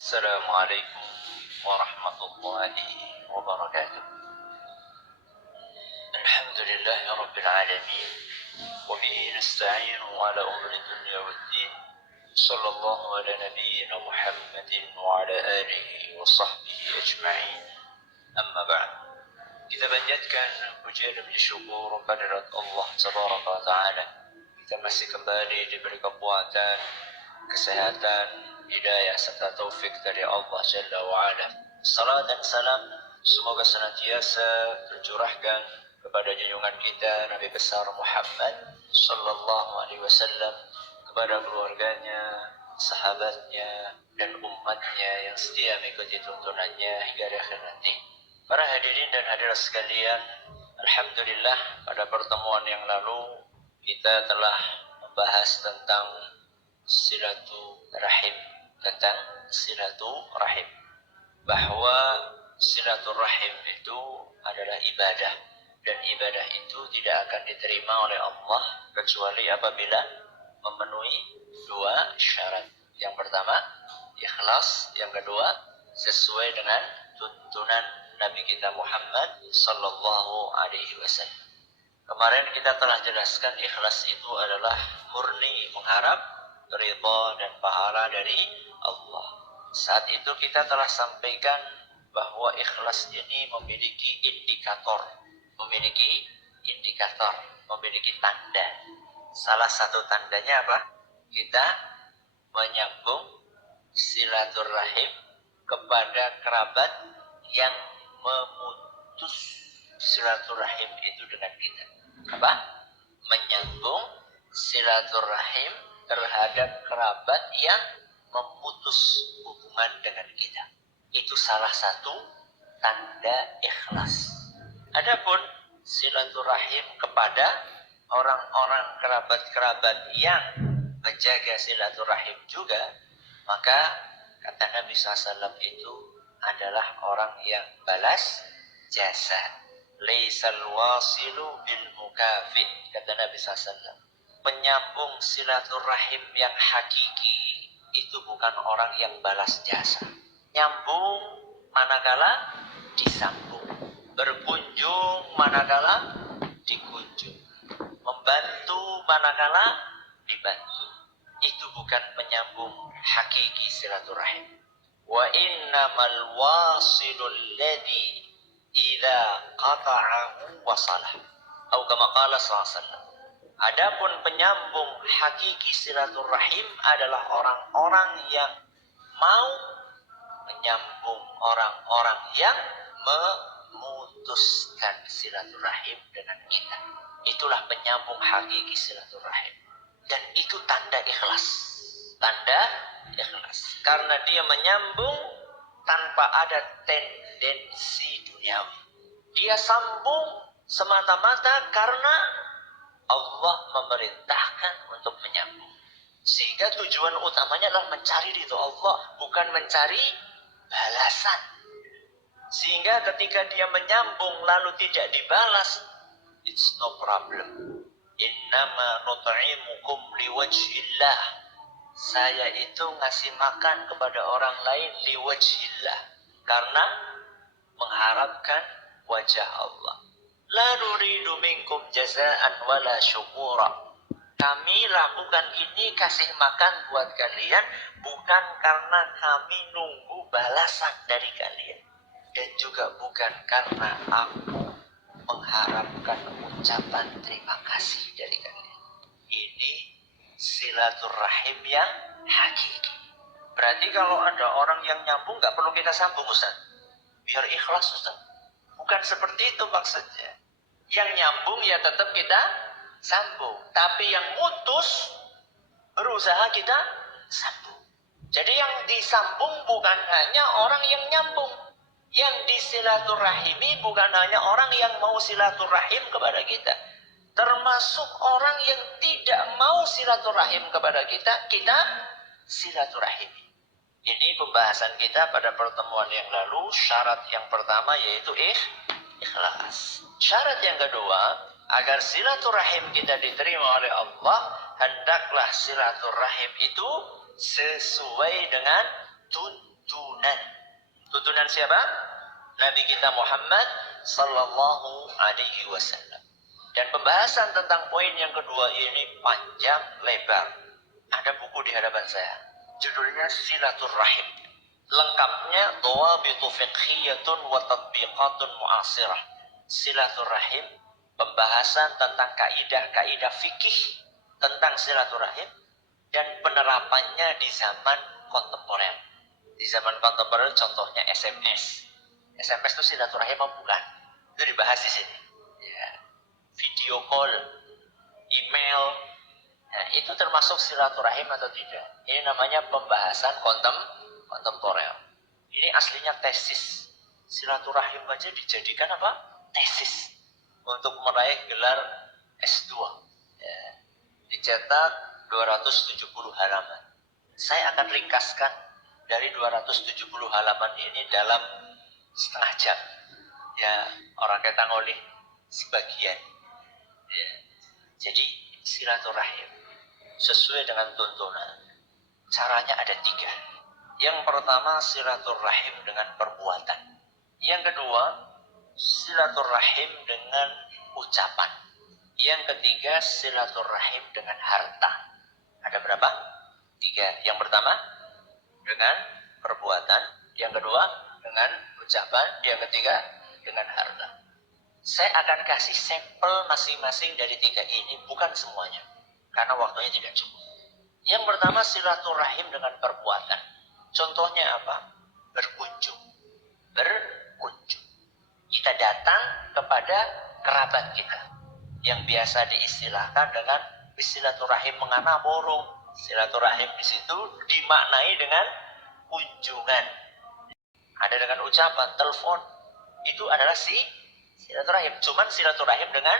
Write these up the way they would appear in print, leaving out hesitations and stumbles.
Assalamualaikum warahmatullahi wabarakatuh. Alhamdulillahi rabbil alamin wa bihi nasta'inu ala umuri dunya waddin. Sallallahu ala nabiyyina Muhammadin wa ala alihi wa sahbihi ajma'in. Amma ba'd. Kita panjatkan puja dan syukur kehadirat Allah Tabaraka wa Ta'ala. Kita masih kembali diberi kekuatan, kesehatan, hidayah serta taufik dari Allah Jalla wa'ala. Salam dan salam semoga senantiasa tercurahkan kepada junjungan kita Nabi besar Muhammad sallallahu alaihi wasallam, kepada keluarganya, sahabatnya, dan umatnya yang setia mengikuti tuntunannya hingga akhir nanti. Para hadirin dan hadirat sekalian, alhamdulillah pada pertemuan yang lalu kita telah membahas tentang silaturahim, bahwa silaturahim itu adalah ibadah, dan ibadah itu tidak akan diterima oleh Allah kecuali apabila memenuhi dua syarat. Yang pertama, ikhlas. Yang kedua, sesuai dengan tuntunan Nabi kita Muhammad sallallahu alaihi wasallam. Kemarin kita telah jelaskan ikhlas itu adalah murni mengharap ridha dan pahala dari Allah. Saat itu kita telah sampaikan bahwa ikhlas ini memiliki indikator, memiliki tanda. Salah satu tandanya apa? Kita menyambung silaturahim kepada kerabat yang memutus silaturahim itu dengan kita. Apa? Menyambung silaturahim terhadap kerabat yang memutus hubungan dengan kita. Itu salah satu tanda ikhlas. Adapun silaturahim kepada orang-orang kerabat-kerabat yang menjaga silaturahim juga, maka kata Nabi SAW itu adalah orang yang balas jasa. Laisal wasilu bil mukafid, kata Nabi SAW. Penyambung silaturahim yang hakiki itu bukan orang yang balas jasa. Nyambung manakala disambung, berkunjung manakala dikunjung, membantu manakala dibantu. Itu bukan menyambung hakiki silaturahim. Wa innamal wasilul ladzi idza qata'ahu wasalah. Atau kama qala sallallahu alaihi wasallam. Adapun penyambung hakiki silaturahim adalah orang-orang yang mau menyambung orang-orang yang memutuskan silaturahim dengan kita. Itulah penyambung hakiki silaturahim. Dan itu tanda ikhlas. Tanda ikhlas. Karena dia menyambung tanpa ada tendensi duniawi. Dia sambung semata-mata karena Allah memerintahkan untuk menyambung. Sehingga tujuan utamanya adalah mencari ridho Allah, bukan mencari balasan. Sehingga ketika dia menyambung lalu tidak dibalas, it's no problem. Innama nut'imukum liwajhillah. Saya itu ngasih makan kepada orang lain liwajhillah, karena mengharapkan wajah Allah. La nuridu minkum jazaan wala syukura. Kami lakukan ini, kasih makan buat kalian, bukan karena kami nunggu balasan dari kalian, dan juga bukan karena aku mengharapkan ucapan terima kasih dari kalian. Ini silaturahim yang hakiki. Berarti kalau ada orang yang nyambung gak perlu kita sambung, Ustaz, biar ikhlas, Ustaz. Bukan seperti itu maksudnya. Yang nyambung ya tetap kita sambung, tapi yang mutus berusaha kita sambung. Jadi yang disambung bukan hanya orang yang nyambung, yang disilaturahimi bukan hanya orang yang mau silaturahim kepada kita, termasuk orang yang tidak mau silaturahim kepada kita, kita silaturahimi. Ini pembahasan kita pada pertemuan yang lalu. Syarat yang pertama yaitu ikhlas. Syarat yang kedua, agar silaturahim kita diterima oleh Allah, hendaklah silaturahim itu sesuai dengan tuntunan siapa? Nabi kita Muhammad sallallahu alaihi wasallam. Dan pembahasan tentang poin yang kedua ini panjang lebar. Ada buku di hadapan saya. Judulnya Silaturrahim. Lengkapnya Dhawabitu Fiqhiyatun wa Tatbiqatun Mu'asirah. Silaturrahim, pembahasan tentang kaidah-kaidah fikih tentang silaturahim dan penerapannya di zaman kontemporer. Di zaman kontemporer contohnya SMS. SMS itu silaturahim apa bukan? Itu dibahas di sini. Ya. Video call, email, nah, itu termasuk silaturahim atau tidak? Ini namanya pembahasan kontemporer. Ini aslinya tesis. Silaturahim aja dijadikan apa? Tesis untuk meraih gelar S2. Ya. Dicetak 270 halaman. Saya akan ringkaskan dari 270 halaman ini dalam setengah jam. Ya, orang kata ngolih sebagian. Ya. Jadi silaturahim sesuai dengan tuntunan. Caranya ada 3. Yang pertama silaturahim dengan perbuatan. Yang kedua silaturahim dengan ucapan. Yang ketiga silaturahim dengan harta. Ada berapa? 3. Yang pertama dengan perbuatan. Yang kedua dengan ucapan. Yang ketiga dengan harta. Saya akan kasih sampel masing-masing dari 3 ini, bukan semuanya, karena waktunya tidak cukup. Yang pertama silaturahim dengan perbuatan. Contohnya apa? Berkunjung. Berkunjung. Kita datang kepada kerabat kita yang biasa diistilahkan dengan silaturahim mengana borong. Silaturahim di situ dimaknai dengan kunjungan. Ada dengan ucapan, telepon. Itu adalah silaturahim. Cuman silaturahim dengan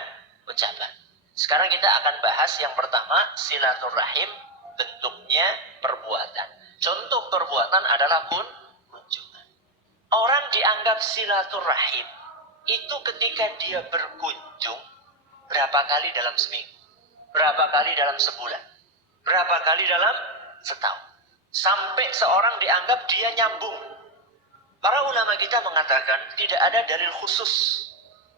ucapan. Sekarang kita akan bahas yang pertama, silaturahim bentuknya perbuatan. Contoh perbuatan adalah kunjungan. Orang dianggap silaturahim itu ketika dia berkunjung berapa kali dalam seminggu, berapa kali dalam sebulan, berapa kali dalam setahun. Sampai seorang dianggap dia nyambung. Para ulama kita mengatakan tidak ada dalil khusus.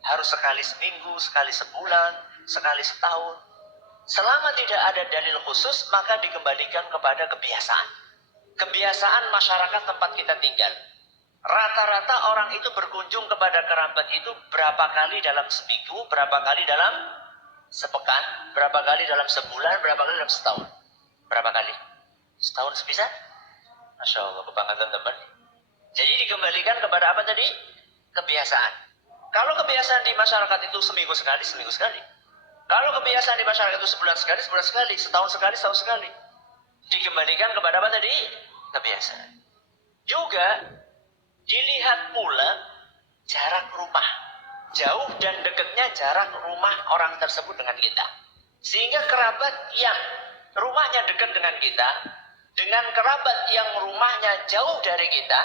Harus sekali seminggu, sekali sebulan, sekali setahun. Selama tidak ada dalil khusus, maka dikembalikan kepada kebiasaan. Kebiasaan masyarakat tempat kita tinggal. Rata-rata orang itu berkunjung kepada kerabat itu berapa kali dalam seminggu, berapa kali dalam sepekan, berapa kali dalam sebulan, berapa kali dalam setahun. Berapa kali? Setahun sepisan? Masya Allah, kebanggaan teman. Jadi dikembalikan kepada apa tadi? Kebiasaan. Kalau kebiasaan di masyarakat itu seminggu sekali, seminggu sekali. Kalau kebiasaan di masyarakat itu sebulan sekali, sebulan sekali, setahun sekali, setahun sekali. Dikembalikan kepada apa tadi? Kebiasaan. Juga dilihat pula jarak rumah. Jauh dan dekatnya jarak rumah orang tersebut dengan kita. Sehingga kerabat yang rumahnya dekat dengan kita, dengan kerabat yang rumahnya jauh dari kita,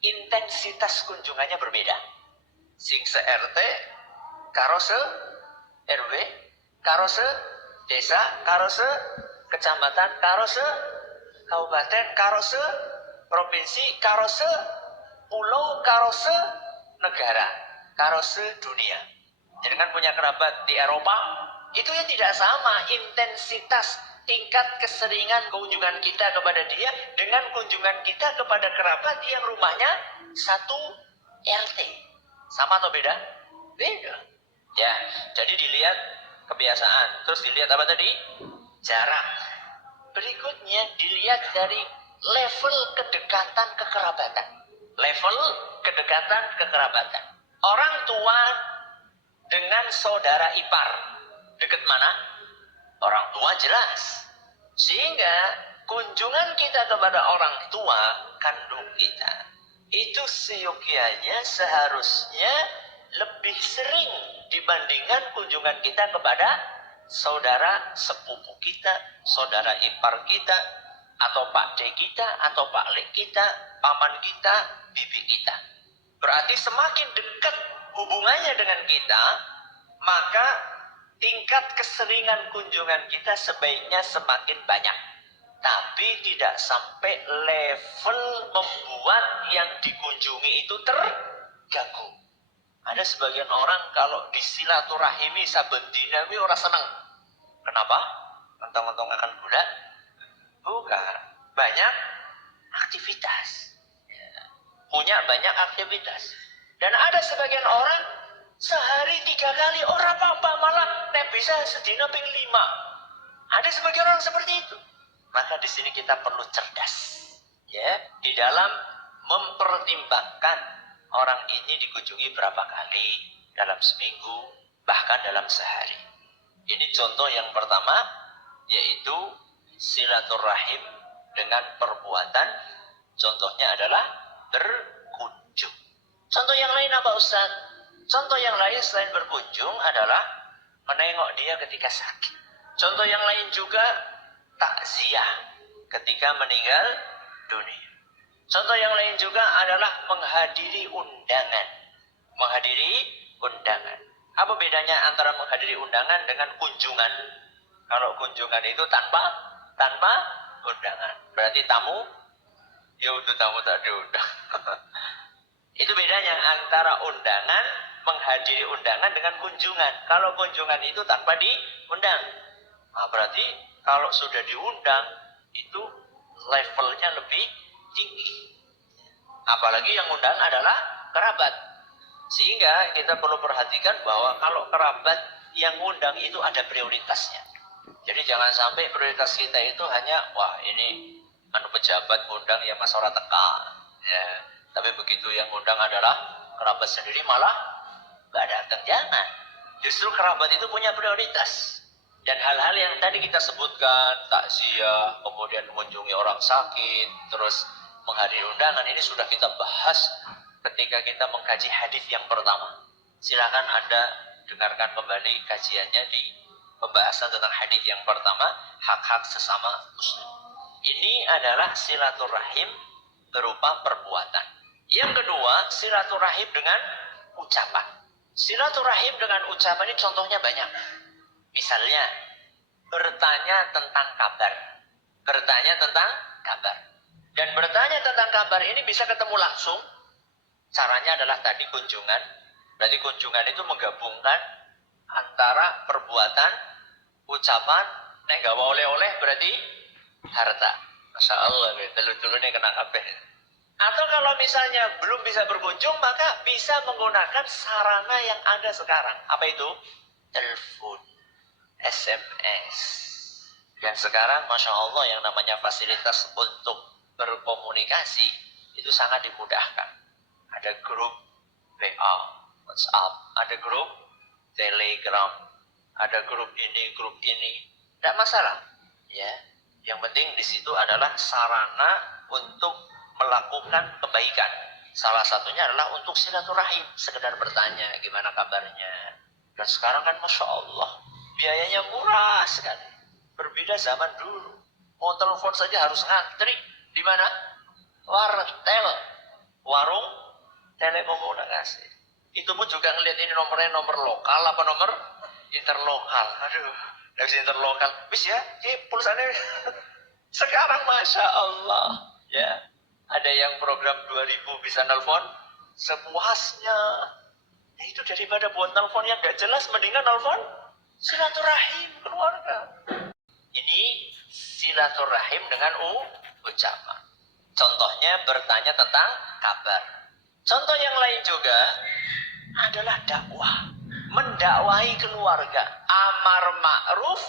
intensitas kunjungannya berbeda. Sing se-RT, karo se-RW, karo se-desa, karo se-kecamatan, karo se-kabupaten, karo se-provinsi, karo se-pulau, karo se-negara, karo se-dunia. Jangan punya kerabat di Eropa, itu yang tidak sama intensitas tingkat keseringan kunjungan kita kepada dia dengan kunjungan kita kepada kerabat yang rumahnya satu RT. Sama atau beda? Beda. Ya, jadi dilihat kebiasaan. Terus dilihat apa tadi? Jarak. Berikutnya dilihat dari level kedekatan kekerabatan. Level kedekatan kekerabatan. Orang tua dengan saudara ipar. Dekat mana? Orang tua jelas. Sehingga kunjungan kita kepada orang tua kandung kita itu seyogianya seharusnya lebih sering dibandingkan kunjungan kita kepada saudara sepupu kita, saudara ipar kita, atau Pak D kita, atau Pak Le kita, paman kita, bibi kita. Berarti semakin dekat hubungannya dengan kita, maka tingkat keseringan kunjungan kita sebaiknya semakin banyak. tapi tidak sampai level membuat yang dikunjungi itu terganggu. Ada sebagian orang kalau disilaturahimi saben dina kuwi ora seneng. Kenapa? Mentang-mentang akan bulan? Bukan. Banyak aktivitas. Ya. Punya banyak aktivitas. Dan ada sebagian orang sehari 3 kali ora apa-apa, malah nek bisa sedina ping 5. Ada sebagian orang seperti itu. Maka di sini kita perlu cerdas. Ya, di dalam mempertimbangkan orang ini dikunjungi berapa kali dalam seminggu, bahkan dalam sehari. Ini contoh yang pertama, yaitu silaturahim dengan perbuatan. Contohnya adalah berkunjung. Contoh yang lain apa Ustaz? Contoh yang lain selain berkunjung adalah menengok dia ketika sakit. Contoh yang lain juga takziah ketika meninggal dunia. Contoh yang lain juga adalah menghadiri undangan. Menghadiri undangan. Apa bedanya antara menghadiri undangan dengan kunjungan? Kalau kunjungan itu tanpa undangan. Berarti tamu, ya udah tamu tak diundang. Itu bedanya antara undangan, menghadiri undangan dengan kunjungan. Kalau kunjungan itu tanpa diundang. Nah, berarti kalau sudah diundang, itu levelnya lebih tinggi. Apalagi yang undang adalah kerabat. Sehingga kita perlu perhatikan bahwa kalau kerabat yang undang itu ada prioritasnya. Jadi jangan sampai prioritas kita itu hanya, wah ini pejabat undang ya mas ora teka. Ya. Tapi begitu yang undang adalah kerabat sendiri malah gak datang. Jangan. Justru kerabat itu punya prioritas. Dan hal-hal yang tadi kita sebutkan, takziah, kemudian mengunjungi orang sakit, terus menghadiri undangan, ini sudah kita bahas ketika kita mengkaji hadis yang pertama. Silakan Anda dengarkan kembali kajiannya di pembahasan tentang hadis yang pertama, hak-hak sesama muslim. Ini adalah silaturahim berupa perbuatan. Yang kedua, silaturahim dengan ucapan. Silaturahim dengan ucapan ini contohnya banyak. Misalnya, bertanya tentang kabar. Bertanya tentang kabar. Dan bertanya tentang kabar ini bisa ketemu langsung. Caranya adalah tadi kunjungan. Berarti kunjungan itu menggabungkan antara perbuatan, ucapan, nek gawa oleh-oleh berarti harta. Masya Allah, telu-telunya kena kabeh. Atau kalau misalnya belum bisa berkunjung, maka bisa menggunakan sarana yang ada sekarang. Apa itu? Telepon, SMS. Dan sekarang Masya Allah yang namanya fasilitas untuk berkomunikasi itu sangat dimudahkan. Ada grup WA, WhatsApp, ada grup Telegram, ada grup ini, tidak masalah. Ya, yang penting di situ adalah sarana untuk melakukan kebaikan. Salah satunya adalah untuk silaturahim, sekedar bertanya gimana kabarnya. Dan sekarang kan Masya Allah biayanya murah sekali. Berbeda zaman dulu. Mau telepon saja harus ngantri. Di mana? Wartel. Warung telekomunikasi. Itu pun juga ngeliat ini nomornya nomor lokal apa nomor interlokal. Aduh, nggak bisa interlokal. Bis ya, pulsanya. Sekarang Masya Allah. Ya, ada yang program 2000 bisa nelpon sepuasnya. Nah, itu daripada buat nelpon yang gak jelas, mendingan nelpon silaturahim keluarga. Ini silaturahim dengan ucapan. Contohnya bertanya tentang kabar. Contoh yang lain juga adalah dakwah. Mendakwahi keluarga. Amar ma'ruf,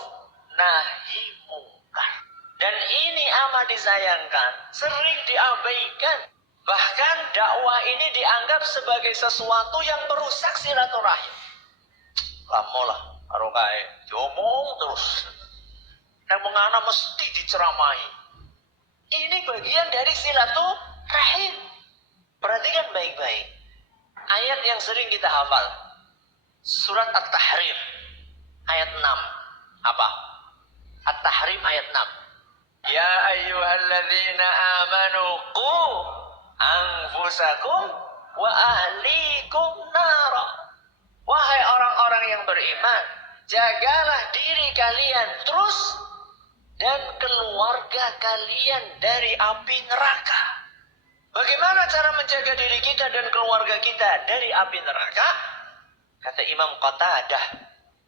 nahi mungkar. Dan ini amat disayangkan. Sering diabaikan. Bahkan dakwah ini dianggap sebagai sesuatu yang merusak silaturahim. Lamolah, arokai, diomong terus. Yang mengana mesti diceramai. Ini bagian dari silaturahim. Perhatikan baik-baik. Ayat yang sering kita hafal. Surat At-Tahrim. Ayat 6. Apa? At-Tahrim ayat 6. Ya ayyuhalladzina amanu qu anfusakum wa ahlikum nara. Wahai orang-orang yang beriman, jagalah diri kalian terus dan keluarga kalian dari api neraka. Bagaimana cara menjaga diri kita dan keluarga kita dari api neraka? Kata Imam Qatadah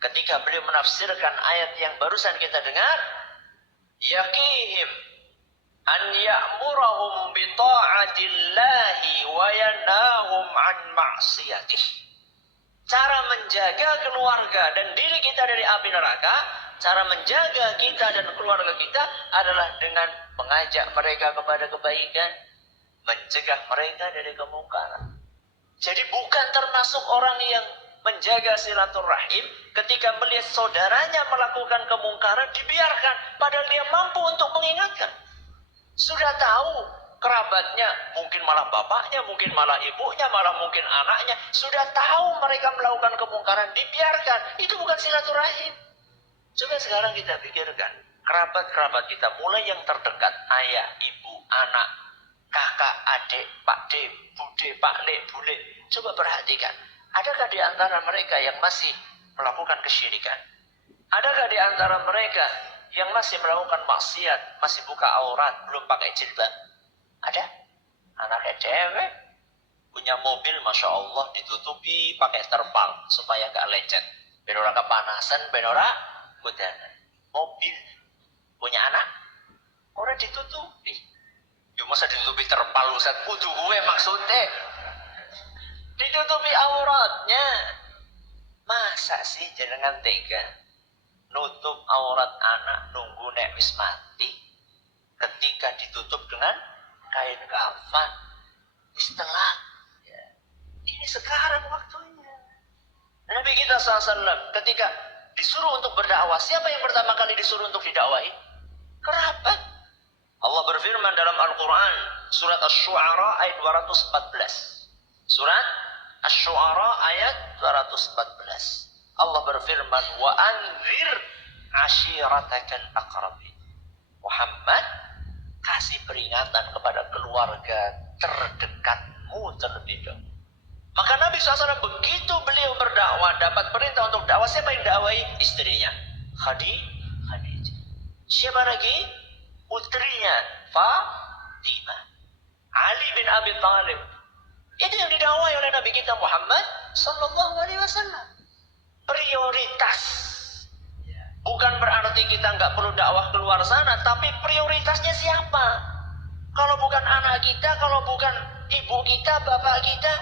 ketika beliau menafsirkan ayat yang barusan kita dengar, yaqihim an ya'murahum bi ta'atillahi wa yanahum an ma'siyatih. Cara menjaga keluarga dan diri kita dari api neraka, cara menjaga kita dan keluarga kita adalah dengan mengajak mereka kepada kebaikan, mencegah mereka dari kemungkaran. Jadi bukan termasuk orang yang menjaga silaturahim ketika melihat saudaranya melakukan kemungkaran dibiarkan, padahal dia mampu untuk mengingatkan. Sudah tahu kerabatnya, mungkin malah bapaknya, mungkin malah ibunya, malah mungkin anaknya, sudah tahu mereka melakukan kemungkaran, dibiarkan. Itu bukan silaturahim. Coba sekarang kita pikirkan, kerabat-kerabat kita, mulai yang terdekat, ayah, ibu, anak, kakak, adik, pak de, bude, pak le, bule. Coba perhatikan, adakah di antara mereka yang masih melakukan kesyirikan? Adakah di antara mereka yang masih melakukan maksiat, masih buka aurat, belum pakai jilbab? Ada? Anaknya cewek, punya mobil, Masya Allah, ditutupi pakai terpal, supaya gak lecet. Ben ora kepanasan, ben ora kudanan. Mobil, punya anak, orang ditutupi. Ya masa ditutupi terpal, Ustaz? Kudu gue maksudnya. Ditutupi auratnya. Masa sih jenengan tega nutup aurat anak nunggu nek wis mati, ketika ditutup dengan kain kafan setelah ya. Ini sekarang waktunya. Nabi kita SAW ketika disuruh untuk berdakwah, siapa yang pertama kali disuruh untuk didakwahi? Kerabat. Allah berfirman dalam Al-Quran surat Asy-Syu'ara ayat 214. Surat Asy-Syu'ara ayat 214. Allah berfirman, wa anzir ashiratakal aqrabin. Muhammad, kasih peringatan kepada keluarga terdekatmu terlebih dahulu. Maka Nabi SAW begitu beliau berdakwah, dapat perintah untuk dakwah, siapa yang dakwai? Istrinya Khadijah. Siapa lagi? Putrinya Fatimah. Ali bin Abi Thalib. Itu yang didakwai oleh Nabi kita Muhammad sallallahu alaihi wasallam. Prioritas. Bukan berarti kita nggak perlu dakwah keluar sana, tapi prioritasnya siapa? Kalau bukan anak kita, kalau bukan ibu kita, bapak kita.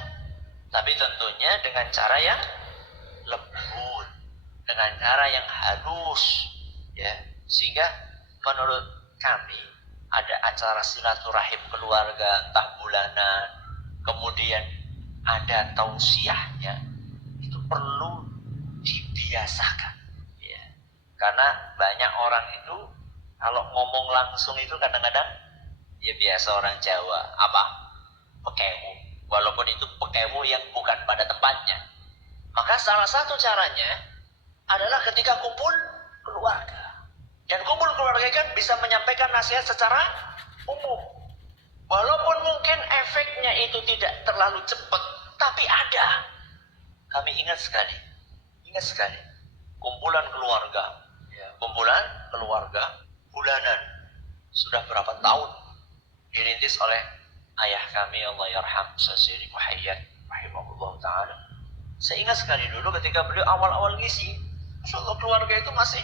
Tapi tentunya dengan cara yang lembut, dengan cara yang halus, ya. Sehingga menurut kami ada acara silaturahim keluarga entah bulanan, kemudian ada tausiahnya, itu perlu dibiasakan, ya. Karena banyak orang itu kalau ngomong langsung itu kadang-kadang ya biasa orang Jawa apa pekemu, walaupun itu pekemu yang bukan pada tempatnya. Maka salah satu caranya adalah ketika kumpul keluarga. Dan kumpul keluarga kan bisa menyampaikan nasihat secara umum. Walaupun mungkin efeknya itu tidak terlalu cepat, tapi ada. Kami ingat sekali, kumpulan keluarga, ya, kumpulan keluarga bulanan. Sudah berapa tahun dirintis oleh ayah kami, Allah yarham, Syekh Muhayyad rahimahullah ta'ala. Saya ingat sekali dulu ketika beliau awal-awal ngisi, Masya Allah keluarga itu masih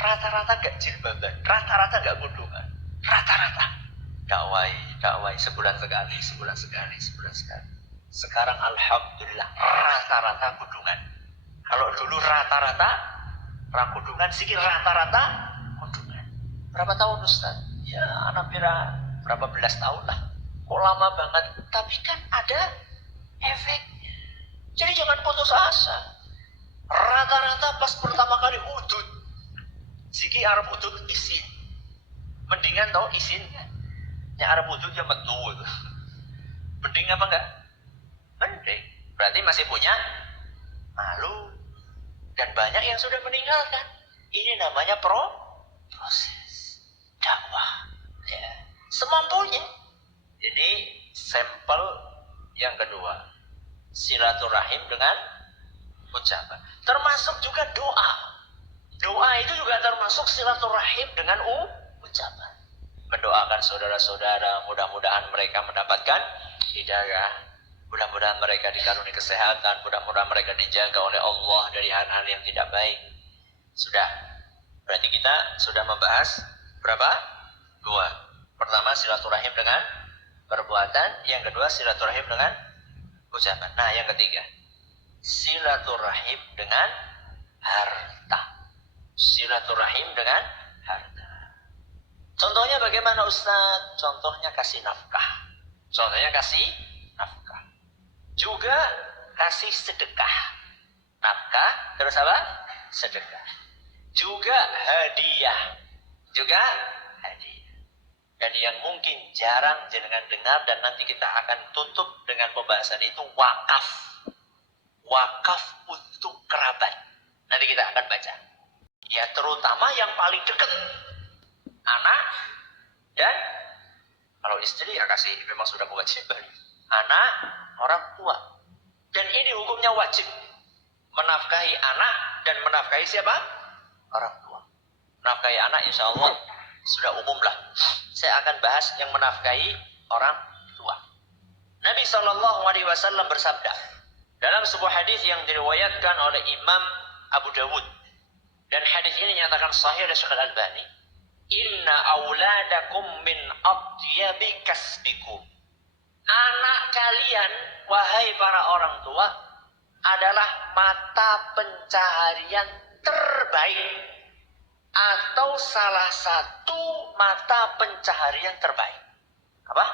rata-rata gak jilbaban, rata-rata gak kudungan, rata-rata dakwai sebulan sekali. Sekarang alhamdulillah rata-rata kudungan. Kalau dulu rata-rata rakudungan, sikit rata-rata kudungan. Berapa tahun Ustaz? Ya anak kira berapa belas tahun lah. Kok lama banget? Tapi kan ada efeknya. Jadi jangan putus asa. Rata-rata pas pertama kali udud, siki Arab udud isin. Mendingan tau isin kan? Yang Arab udud yang betul. Mending apa enggak? Mending. Berarti masih punya malu. Dan banyak yang sudah meninggalkan. Ini namanya proses dakwah. Ya. Semampunya. Jadi sampel yang kedua, silaturahim dengan ucapan. Termasuk juga doa. Doa itu juga termasuk silaturahim dengan mendoakan saudara-saudara, mudah-mudahan mereka mendapatkan hidayah, mudah-mudahan mereka dikaruniai kesehatan, mudah-mudahan mereka dijaga oleh Allah dari hal-hal yang tidak baik. Sudah, berarti kita sudah membahas berapa? 2. Pertama, silaturahim dengan perbuatan. Yang kedua, silaturahim dengan ucapan. Nah, yang ketiga, silaturahim dengan harta. Silaturahim dengan harta. Contohnya bagaimana Ustaz? Contohnya kasih nafkah. Contohnya kasih nafkah. Juga kasih sedekah. Nafkah, terus apa? Sedekah. Juga hadiah. Juga hadiah. Dan yang mungkin jarang jenengan dengar dan nanti kita akan tutup dengan pembahasan itu, wakaf. Wakaf untuk kerabat. Nanti kita akan baca. Ya, terutama yang paling dekat. Anak dan kalau istri ya kasih, memang sudah kewajiban. Anak, orang tua. Dan ini hukumnya wajib. Menafkahi anak dan menafkahi siapa? Orang tua. Menafkahi anak insya Allah sudah umum lah. Saya akan bahas yang menafkahi orang tua. Nabi SAW bersabda dalam sebuah hadis yang diriwayatkan oleh Imam Abu Dawud, dan hadis ini nyatakan sahih oleh Syekh Al-Albani. Inna auladakum min atyabi kasbikum. Anak kalian, wahai para orang tua, adalah mata pencaharian terbaik atau salah satu mata pencaharian terbaik. Apa?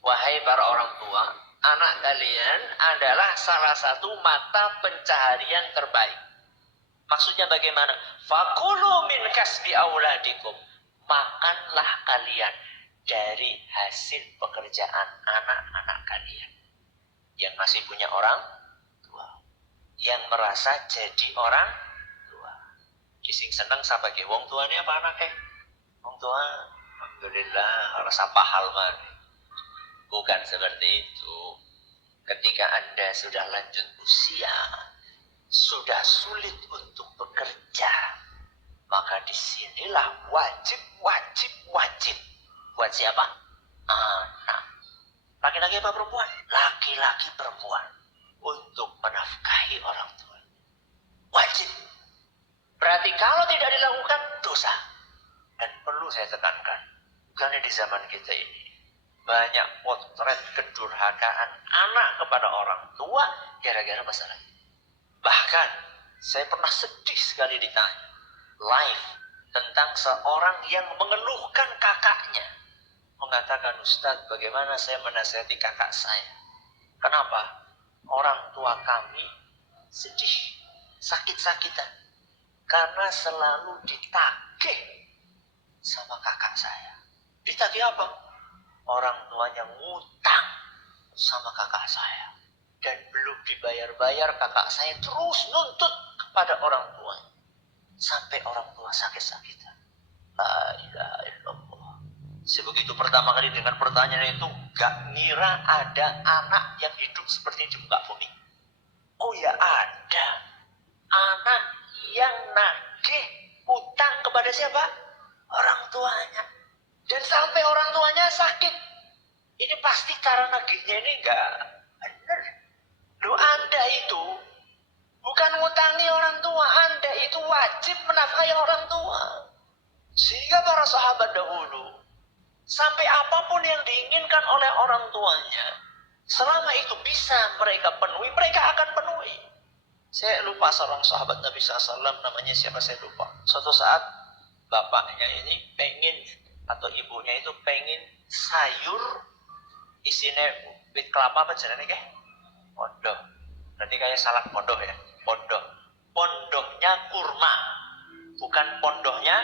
Wahai para orang tua, anak kalian adalah salah satu mata pencaharian terbaik. Maksudnya bagaimana? Fakulu min kasbi auladikum. Makanlah kalian dari hasil pekerjaan anak-anak kalian yang masih punya orang tua, yang merasa jadi orang tua. Kising seneng sama ke wong tuanya apa anaknya? Wong tua, alhamdulillah, rasa pahal man. Bukan seperti itu. Ketika Anda sudah lanjut usia, sudah sulit untuk bekerja, maka disinilah wajib. Buat siapa? Anak. Laki-laki apa perempuan? Laki-laki perempuan. Untuk menafkahi orang tua. Wajib. Berarti kalau tidak dilakukan, dosa. Dan perlu saya tekankan, karena di zaman kita ini banyak potret kedurhakaan anak kepada orang tua gara-gara masalah ini. Bahkan saya pernah sedih sekali ditanya live tentang seorang yang mengeluhkan kakaknya, mengatakan, Ustadz, bagaimana saya menasihati kakak saya? Kenapa? Orang tua kami sedih, sakit-sakitan karena selalu ditagih sama kakak saya. Ditagih apa? Orang tuanya ngutang sama kakak saya. Dan belum dibayar-bayar, kakak saya terus nuntut kepada orang tua. Sampai orang tua sakit-sakitan. La ilaha illallah. Sebegitu pertama kali dengan pertanyaan itu, gak ngira ada anak yang hidup seperti di muka bumi. Oh ya ada. Anak yang nagih utang kepada siapa? Orang tuanya. Dan sampai orang tuanya sakit. Ini pasti cara nagihnya ini gak benar. Loh, Anda itu bukan ngutangi orang tua, Anda itu wajib menafkahi orang tua. Sehingga para sahabat dahulu, sampai apapun yang diinginkan oleh orang tuanya, selama itu bisa mereka penuhi, mereka akan penuhi. Saya lupa seorang sahabat Nabi SAW, namanya siapa saya lupa. Suatu saat bapaknya ini pengen, atau ibunya itu pengen sayur isinya bit kelapa apa jenenge keh? Pondok. Berarti kayak salad pondok ya. Pondok. Pondoknya kurma. Bukan pondoknya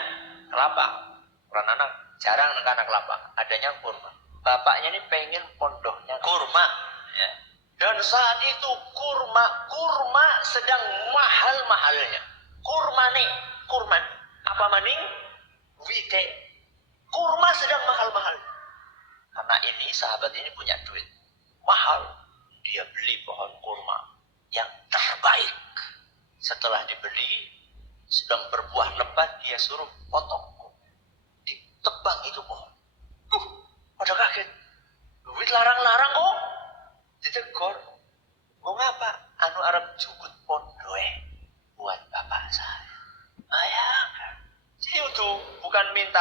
kelapa. Orang anak jarang anak kelapa. Adanya kurma. Bapaknya ini pengen pondoknya kurma. Ya. Dan saat itu kurma sedang mahal-mahalnya. Kurma. Apa maning? Wite. Kurma sedang mahal-mahal. Karena ini sahabat ini punya duit. Mahal. Dia beli pohon kurma yang terbaik. Setelah dibeli, sedang berbuah lebat, dia suruh potong. Ditebang itu pohon.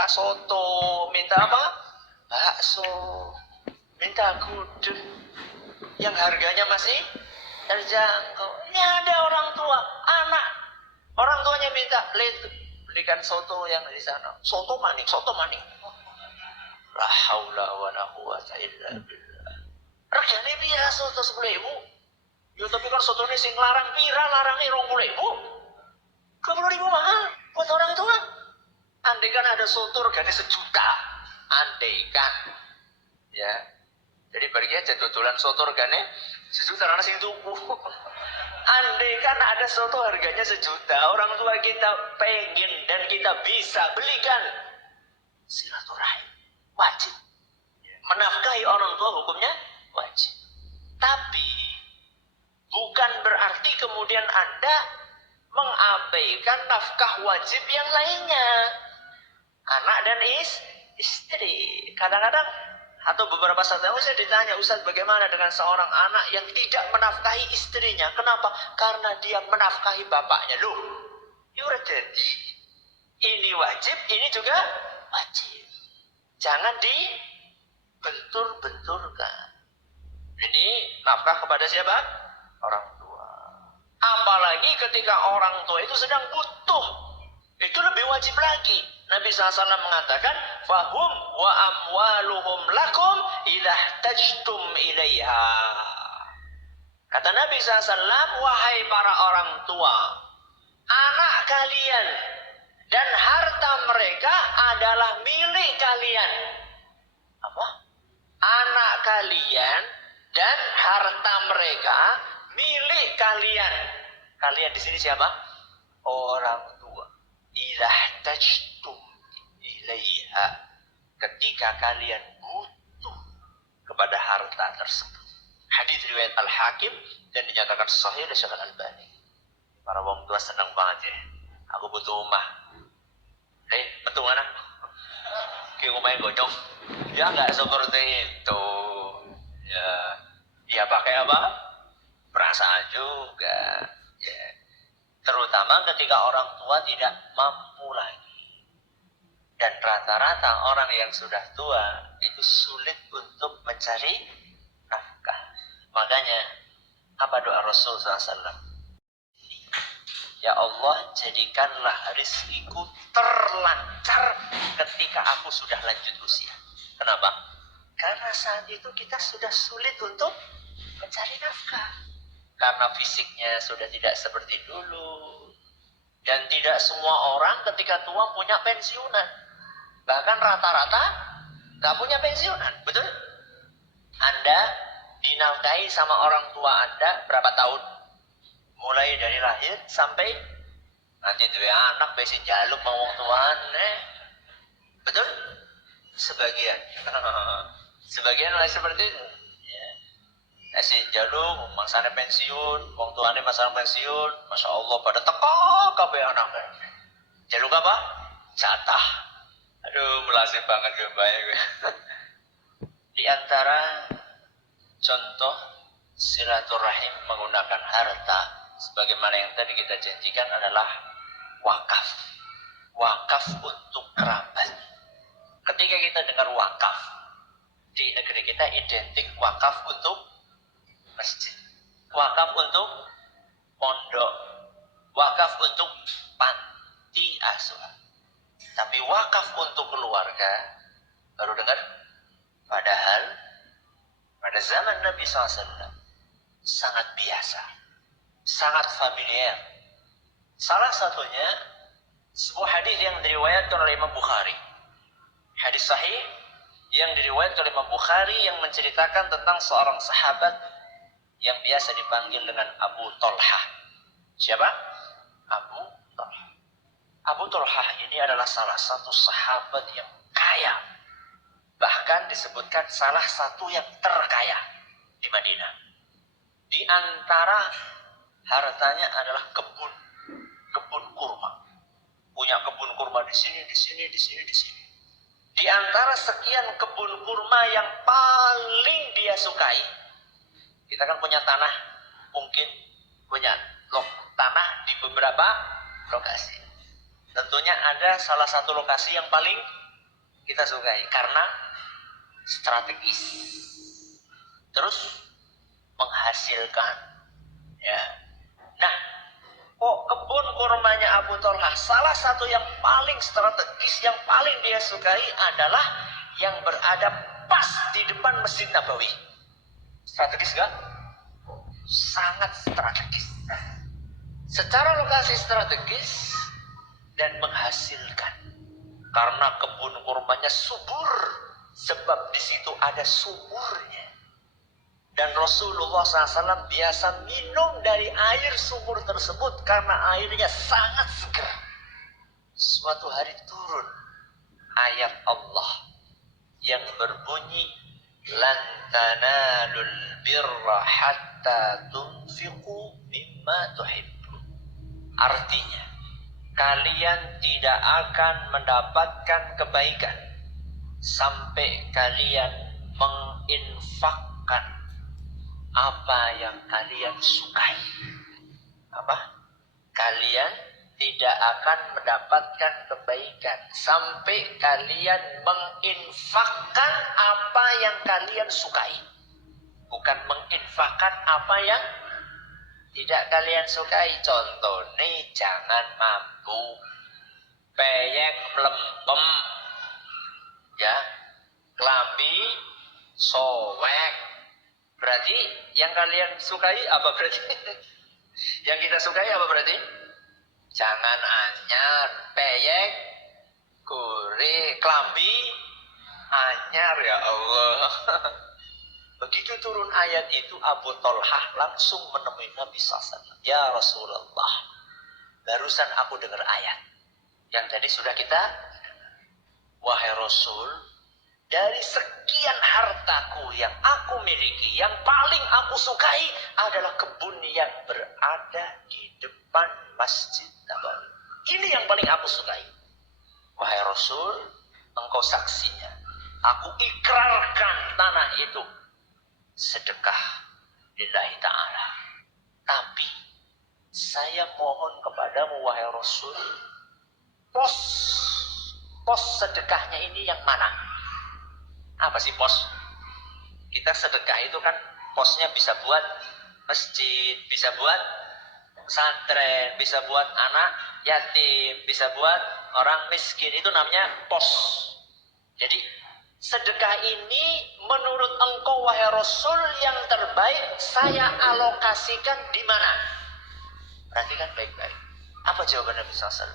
soto, minta apa? Bakso, minta gudeg yang harganya masih terjangkau. Ini ada orang tua, anak, orang tuanya minta, belikan soto yang di sana. Soto maning, soto maning. La haula wa la quwata illa billah. Regane pira soto 10.000? Yo tapi kan soto ini sing larang pira, larangnya 20.000. 20.000 mahal buat orang tua. Andai kan ada soto regane 1 juta. Andai kan. Ya. Jadi bagi aja dodolan soto regane 1 juta karena sing tuku. Andai kan ada soto harganya 1 juta, orang tua kita pengen dan kita bisa belikan, silaturahim wajib. Menafkahi orang tua hukumnya wajib. Tapi bukan berarti kemudian Anda mengabaikan nafkah wajib yang lainnya. Anak dan istri. Kadang-kadang atau beberapa saat lalu saya ditanya, Ustaz, bagaimana dengan seorang anak yang tidak menafkahi istrinya? Kenapa? Karena dia menafkahi bapaknya. Loh, udah jadi. Ini wajib, ini juga wajib. Jangan dibentur-benturkan. Ini nafkah kepada siapa? Orang tua. Apalagi ketika orang tua itu sedang butuh. Itu lebih wajib lagi. Nabi SAW mengatakan, fahum wa amwaluhum lakum idah tajtum ilaiha. Kata Nabi SAW, wahai para orang tua, anak kalian dan harta mereka adalah milik kalian. Apa? Anak kalian dan harta mereka milik kalian. Kalian di sini siapa? Orang tua. Idah tajtum ilaiha, ketika kalian butuh kepada harta tersebut. Hadis riwayat Al-Hakim dan dinyatakan sahih oleh Syekh Al-Albani. Para wong tua senang banget ya. Aku butuh rumah. Betul mana? Kayak rumahnya gocong. Ya nggak seperti itu. Ya pakai apa? Perasaan juga. Ya. Terutama ketika orang tua tidak mampu lagi. Dan rata-rata orang yang sudah tua itu sulit untuk mencari nafkah. Makanya apa doa Rasul SAW? Ya Allah, jadikanlah rizkiku terlancar ketika aku sudah lanjut usia. Kenapa? Karena saat itu kita sudah sulit untuk mencari nafkah. Karena fisiknya sudah tidak seperti dulu. Dan tidak semua orang ketika tua punya pensiunan. Bahkan rata-rata gak punya pensiunan. Betul? Anda dinafkahi sama orang tua Anda berapa tahun? Mulai dari lahir sampai nanti dua anak besi jaluk mau wong tuan. Betul? Sebagian. Sebagian lah seperti itu. Si jaluk, mangsane pensiun, wong tuane masang pensiun, masya Allah pada teko kabeh anaknya. Jaluk apa? Jatah. Aduh, melasih banget gue baik. Di antara contoh silaturahim menggunakan harta, sebagaimana yang tadi kita janjikan adalah wakaf. Wakaf untuk kerabat. Ketika kita dengar wakaf, di negeri kita identik wakaf untuk masjid, wakaf untuk pondok, wakaf untuk panti asuhan. Tapi wakaf untuk keluarga, baru dengar? Padahal pada zaman Nabi SAW sangat biasa, sangat familiar. Salah satunya sebuah hadis yang diriwayatkan oleh Imam Bukhari. Hadis sahih yang diriwayatkan oleh Imam Bukhari yang menceritakan tentang seorang sahabat yang biasa dipanggil dengan Abu Tolhah. Siapa? Abu Tolhah. Abu Tolhah ini adalah salah satu sahabat yang kaya. Bahkan disebutkan salah satu yang terkaya di Madinah. Di antara hartanya adalah kebun kurma. Punya kebun kurma di sini, di sini, di sini, di sini. Di antara sekian kebun kurma yang paling dia sukai, kita kan punya tanah, mungkin punya tanah di beberapa lokasi. Tentunya ada salah satu lokasi yang paling kita sukai karena strategis, terus menghasilkan, ya. Nah, kok kebun kurmanya Abu Thalhah salah satu yang paling strategis, yang paling dia sukai adalah yang berada pas di depan Masjid Nabawi. Strategis gak? Sangat strategis. Secara lokasi strategis dan menghasilkan. Karena kebun kurmanya subur, sebab di situ ada sumurnya. Dan Rasulullah SAW biasa minum dari air sumur tersebut karena airnya sangat segar. Suatu hari turun ayat Allah yang berbunyi, lan tanalul birra hatta tunfiqu mimma tuhibbun. Artinya, kalian tidak akan mendapatkan kebaikan sampai kalian menginfakkan apa yang kalian sukai. Apa? Kalian tidak akan mendapatkan kebaikan sampai kalian menginfakkan apa yang kalian sukai. Bukan menginfakkan apa yang tidak kalian sukai. Contoh nih, jangan mabuk, peyek melempem, ya, kelambi sowek. Berarti yang kalian sukai apa berarti? Yang kita sukai apa berarti? Jangan anyar, peyek, gurih, kelambi anyar, ya Allah. Begitu turun ayat itu, Abu Thalhah langsung menemui Nabi SAW. Ya Rasulullah, barusan aku dengar ayat yang tadi sudah kita, wahai Rasul, dari sekian hartaku yang aku miliki, yang paling aku sukai adalah kebun yang berada di depan Masjid Nabawi. Ini yang paling aku sukai. Wahai Rasul, engkau saksinya. Aku ikrarkan tanah itu sedekah lillahi ta'ala. Tapi saya mohon kepadamu, wahai Rasul, pos sedekahnya ini yang mana? Apa sih pos? Kita sedekah itu kan posnya bisa buat masjid, bisa buat pesantren, bisa buat anak yatim, bisa buat orang miskin. Itu namanya pos. Jadi sedekah ini menurut engkau wahai Rasul yang terbaik saya alokasikan di mana? Perhatikan baik-baik. Apa jawaban Nabi SAW?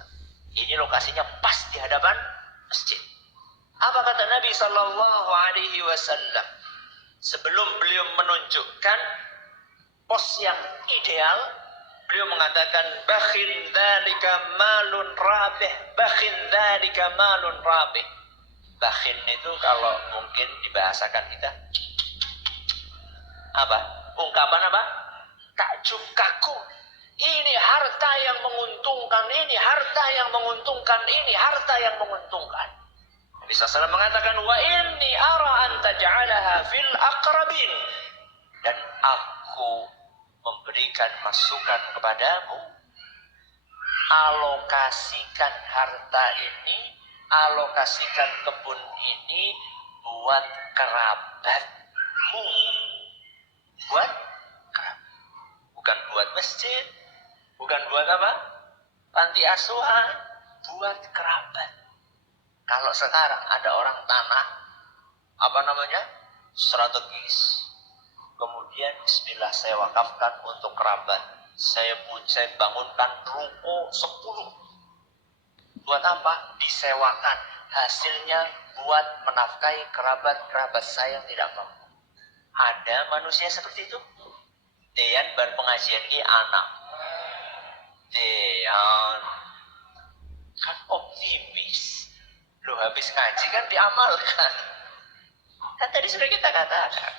Ini lokasinya pas di hadapan masjid. Apa kata Nabi Sallallahu Alaihi Wasallam sebelum beliau menunjukkan pos yang ideal? Beliau mengatakan, bakhin dzalika malun rabih, bakhin dzalika malun rabih. Bakhin itu kalau mungkin dibahasakan kita apa? Ungkapan apa? Takjub kagum. Ini harta yang menguntungkan, ini harta yang menguntungkan, ini harta yang menguntungkan. Nabi SAW mengatakan, wa inni ara an taj'alaha fil aqrabin, dan aku memberikan masukan kepadamu, alokasikan harta ini, alokasikan kebun ini buat kerabatmu. Buat kerabat, bukan buat masjid, bukan buat apa? Panti asuhan, buat kerabat. Kalau sekarang ada orang tanah, apa namanya, strategis, kemudian bismillah saya wakafkan untuk kerabat, saya bangunkan ruko 10. Buat apa? Disewakan. Hasilnya buat menafkahi kerabat-kerabat saya yang tidak mampu. Ada manusia seperti itu? Dean berpengajian ini anak. Dean kan optimis. Loh, habis ngaji kan diamalkan. Kan tadi sudah kita katakan,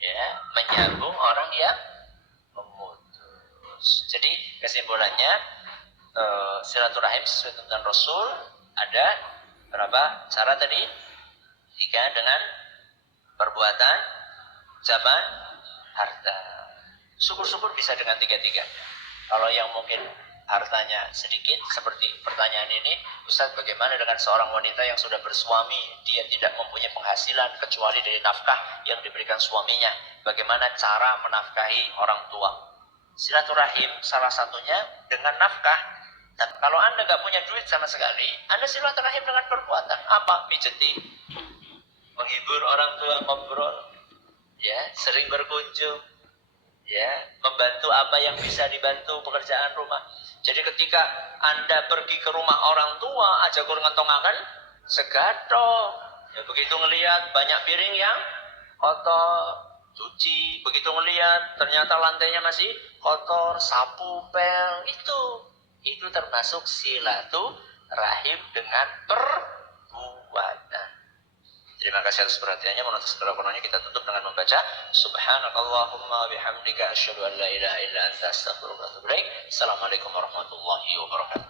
ya, menyambung orang yang memutus. Jadi kesimpulannya, silaturahim sesuai tuntunan Rasul ada berapa cara tadi? 3, dengan perbuatan, ucapan, harta. Syukur-syukur bisa dengan 3-3. Kalau yang mungkin hartanya sedikit, seperti pertanyaan ini, Ustaz, bagaimana dengan seorang wanita yang sudah bersuami, dia tidak mempunyai penghasilan kecuali dari nafkah yang diberikan suaminya, bagaimana cara menafkahi orang tua? Silaturahim salah satunya dengan nafkah. Nah, kalau Anda nggak punya duit sama sekali, Anda silaturahim dengan perbuatan. Apa? Pijeti, menghibur orang tua, ngobrol, ya, sering berkunjung, ya, membantu apa yang bisa dibantu pekerjaan rumah. Jadi ketika Anda pergi ke rumah orang tua, aja kur ngentongaken segato. Ya, begitu ngelihat banyak piring yang kotor, cuci. Begitu ngelihat ternyata lantainya masih kotor, sapu, pel, itu termasuk silaturahim dengan perbuatan. Terima kasih atas perhatiannya. Menurut segala penuhnya kita tutup dengan membaca Subhanakallahumma bihamdika asyhadu an la ilaha illa anta astaghfiruka wa atubu ilaik. Assalamualaikum warahmatullahi wabarakatuh.